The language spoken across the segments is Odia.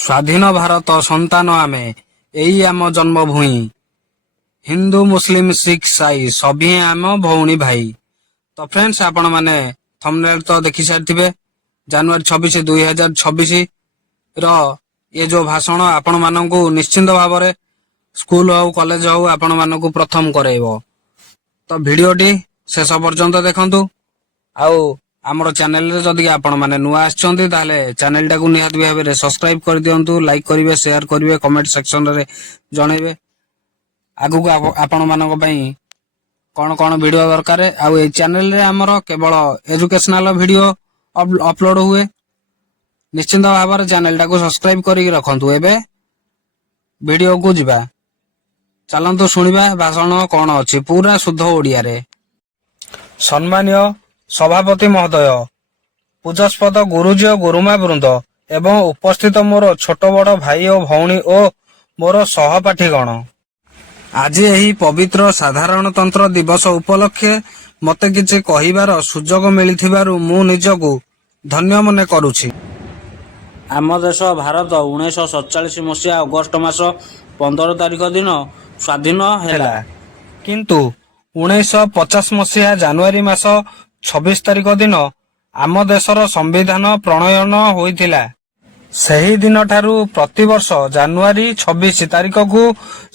ସ୍ୱାଧୀନ ଭାରତ ସନ୍ତାନ ଆମେ, ଏଇ ଆମ ଜନ୍ମଭୂଇଁ। ହିନ୍ଦୁ ମୁସଲିମ ଶିଖ ସାଇ ସଭିଏଁ ଆମ ଭଉଣୀ ଭାଇ। ତ ଫ୍ରେଣ୍ଡସ୍, ଆପଣମାନେ ଥମ୍ବନେଲ୍ ତ ଦେଖି ସାରିଥିବେ। ଜାନୁଆରୀ 26, 2026 ର ଏ ଯୋଉ ଭାଷଣ ଆପଣମାନଙ୍କୁ ନିଶ୍ଚିନ୍ତ ଭାବରେ ସ୍କୁଲ ହଉ କଲେଜ ହଉ ଆପଣମାନଙ୍କୁ ପ୍ରଥମ କରାଇବ। ତ ଭିଡିଓଟି ଶେଷ ପର୍ଯ୍ୟନ୍ତ ଦେଖନ୍ତୁ। ଆଉ ଆମର ଚ୍ୟାନେଲରେ ଯଦି ଆପଣମାନେ ନୂଆ ଆସିଛନ୍ତି ତାହେଲେ ଚ୍ୟାନେଲଟାକୁ ନିହାତି ଭାବରେ ସବସ୍କ୍ରାଇବ କରିଦିଅନ୍ତୁ, ଲାଇକ୍ କରିବେ, ସେୟାର କରିବେ, କମେଣ୍ଟ ସେକ୍ସନରେ ଜଣେଇବେ ଆଗକୁ ଆପଣମାନଙ୍କ ପାଇଁ କଣ କଣ ଭିଡିଓ ଦରକାର। ଆଉ ଏଇ ଚ୍ୟାନେଲରେ ଆମର କେବଳ ଏଜୁକେଶନାଲ ଭିଡିଓ ଅପଲୋଡ ହୁଏ। ନିଶ୍ଚିନ୍ତ ଭାବରେ ଚ୍ୟାନେଲଟାକୁ ସବସ୍କ୍ରାଇବ କରିକି ରଖନ୍ତୁ। ଏବେ ଭିଡିଓକୁ ଯିବା, ଚାଲନ୍ତୁ ଶୁଣିବା ଭାଷଣ କଣ ଅଛି ପୁରା ଶୁଦ୍ଧ ଓଡ଼ିଆରେ। ସମ୍ମାନୀୟ ସଭାପତି ମହୋଦୟ, ପୂଜାସ୍ପଦ ଗୁରୁଜୀ ଓ ଗୁରୁମା ବୃନ୍ଦ ଏବଂ ଉପସ୍ଥିତ ମୋର ଛୋଟ ବଡ଼ ଭାଇ ଓ ଭଉଣୀ ଓ ମୋର ସହପାଠୀଗଣ, ଆଜି ଏହି ପବିତ୍ର ସାଧାରଣତନ୍ତ୍ର ଦିବସ ଉପଲକ୍ଷେ ମୋତେ କିଛି କହିବାର ସୁଯୋଗ ମିଳିଥିବାରୁ ମୁଁ ନିଜକୁ ଧନ୍ୟ ମନେ କରୁଛି। ଆମ ଦେଶ ଭାରତ 1947 ମସିହା ଅଗଷ୍ଟ ମାସ 15 ତାରିଖ ଦିନ ସ୍ୱାଧୀନ ହେଲା। କିନ୍ତୁ 1950 ମସିହା ଜାନୁଆରୀ ମାସ 26 ତାରିଖ ଦିନ ଆମ ଦେଶର ସମ୍ବିଧାନ ପ୍ରଣୟନ ହୋଇଥିଲା। ସେହି ଦିନଠାରୁ ପ୍ରତିବର୍ଷ ଜାନୁଆରୀ 26 ତାରିଖକୁ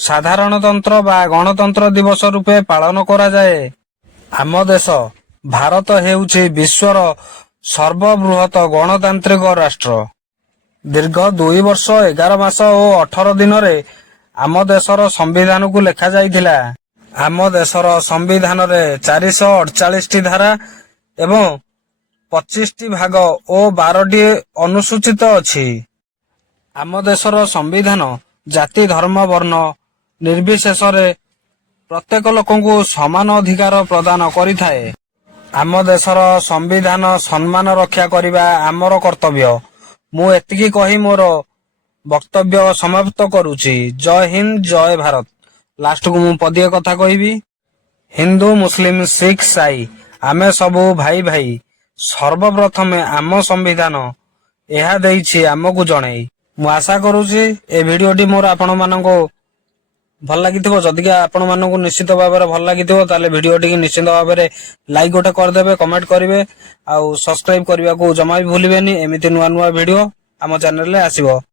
ସାଧାରଣତନ୍ତ୍ର ବା ଗଣତନ୍ତ୍ର ଦିବସ ରୂପେ ପାଳନ କରାଯାଏ। ଆମ ଦେଶ ଭାରତ ହେଉଛି ବିଶ୍ୱର ସର୍ବବୃହତ ଗଣତାନ୍ତ୍ରିକ ରାଷ୍ଟ୍ର। ଦୀର୍ଘ 2 ବର୍ଷ 11 ମାସ ଓ 18 ଦିନରେ ଆମ ଦେଶର ସମ୍ବିଧାନକୁ ଲେଖାଯାଇଥିଲା। ଆମ ଦେଶର ସମ୍ବିଧାନରେ 448ଟି ଧାରା ଏବଂ 25ଟି ଭାଗ ଓ 12ଟି ଅନୁସୂଚିତ ଅଛି। ଆମ ଦେଶର ସମ୍ବିଧାନ ଜାତି ଧର୍ମ ବର୍ଣ୍ଣ ନିର୍ବିଶେଷରେ ପ୍ରତ୍ୟେକ ଲୋକଙ୍କୁ ସମାନ ଅଧିକାର ପ୍ରଦାନ କରିଥାଏ। ଆମ ଦେଶର ସମ୍ବିଧାନ ସମ୍ମାନ ରକ୍ଷା କରିବା ଆମର କର୍ତ୍ତବ୍ୟ। ମୁଁ ଏତିକି କହି ମୋର ବକ୍ତବ୍ୟ ସମାପ୍ତ କରୁଛି। ଜୟ ହିନ୍ଦ, ଜୟ ଭାରତ। ଲାଷ୍ଟକୁ ମୁଁ ପଦିଏ କଥା କହିବି। ହିନ୍ଦୁ ମୁସଲିମ ଶିଖ ସାଇ ଆମେ ସବୁ ଭାଇ ଭାଇ। ସର୍ବପ୍ରଥମେ ଆମ ସମ୍ବିଧାନ ଏହା ଦେଇଛି ଆମକୁ ଜଣେଇ। ମୁଁ ଆଶା କରୁଛି ଏ ଭିଡିଓଟି ମୋର ଆପଣମାନଙ୍କୁ ଭଲ ଲାଗିଥିବ। ଯଦି ଆପଣମାନଙ୍କୁ ନିଶ୍ଚିତ ଭାବରେ ଭଲ ଲାଗିଥିବ ତାହେଲେ ଭିଡିଓଟିକି ନିଶ୍ଚିତ ଭାବରେ ଲାଇକ୍ ଗୋଟେ କରିଦେବେ, କମେଣ୍ଟ କରିବେ ଆଉ ସବସ୍କ୍ରାଇବ କରିବାକୁ ଜମା ବି ଭୁଲିବେନି। ଏମିତି ନୂଆ ନୂଆ ଭିଡିଓ ଆମ ଚ୍ୟାନେଲରେ ଆସିବ।